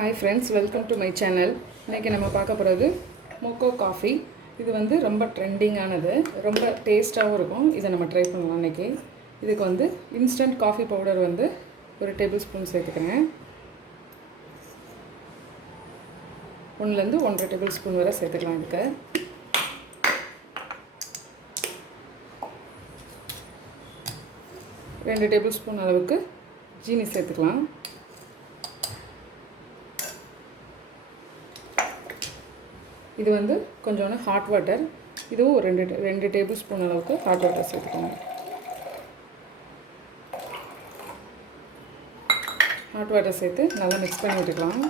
Hi friends, welcome to my channel. இன்னைக்கு நம்ம பார்க்க போறது மோக்கோ காஃபி. இது வந்து ரொம்ப ட்ரெண்டிங்கானது, ரொம்ப டேஸ்டாவும் இருக்கும். இதை நம்ம ட்ரை பண்ணலாம் இன்னைக்கு. இதுக்கு வந்து இன்ஸ்டன்ட் காஃபி பவுடர் வந்து ஒரு டேபிள் ஸ்பூன் சேர்த்துக்கிறேன். 1 ல 1.5 டேபிள் ஸ்பூன் வரை சேர்த்துக்கலாம். இதுக்கு 2 டேபிள் ஸ்பூன் அளவுக்கு ஜீனி சேர்த்துக்கலாம். இது வந்து கொஞ்சோண்டு ஹாட் வாட்டர், இதுவும் ஒரு 2 டேபிள் ஸ்பூன் அளவுக்கு ஹாட் வாட்டர் சேர்த்துக்கோங்க. ஹாட் வாட்டர் சேர்த்து நல்லா மிக்ஸ் பண்ணி விட்டுக்கலாம்.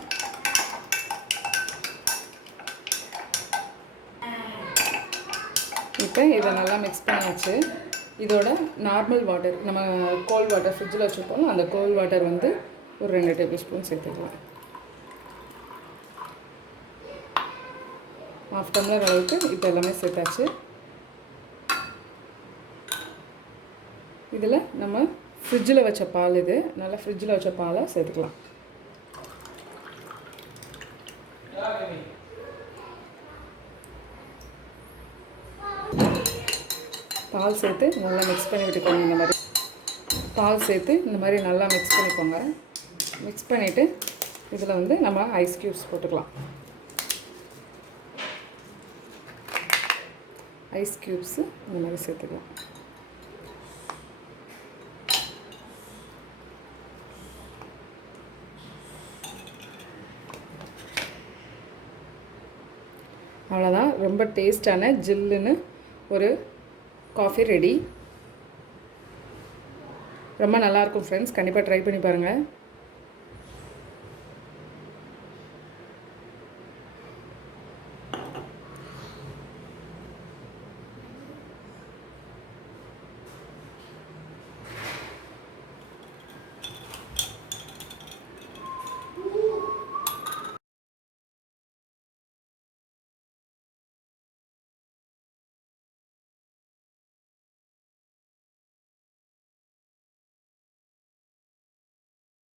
இப்போ இதை நல்லா மிக்ஸ் பண்ணியாச்சு. இதோட நார்மல் வாட்டர், நம்ம கோல்ட் வாட்டர் ஃப்ரிட்ஜில் வச்சுருப்போம், அந்த கோல்ட் வாட்டர் வந்து ஒரு 2 டேபிள் ஸ்பூன் சேர்த்துக்கலாம். 1/2 டம்ளர் அளவுக்கு இப்போ எல்லாமே சேர்த்தாச்சு. இதில் நம்ம ஃப்ரிட்ஜில் வச்ச பால், இது நல்லா ஃப்ரிட்ஜில் வச்ச பாலை சேர்த்துக்கலாம். பால் சேர்த்து நல்லா மிக்ஸ் பண்ணி விட்டுக்கோங்க. இந்த மாதிரி பால் சேர்த்து இந்த மாதிரி நல்லா மிக்ஸ் பண்ணிக்கோங்க. மிக்ஸ் பண்ணிவிட்டு இதில் வந்து நம்ம ஐஸ் க்யூப்ஸ் போட்டுக்கலாம். ஐஸ் க்யூப்ஸு இந்த மாதிரி சேர்த்துக்கலாம். அவ்வளோதான், ரொம்ப டேஸ்டான ஜில்லுன்னு ஒரு காஃபி ரெடி. ரொம்ப நல்லாயிருக்கும் ஃப்ரெண்ட்ஸ், கண்டிப்பாக ட்ரை பண்ணி பாருங்கள்.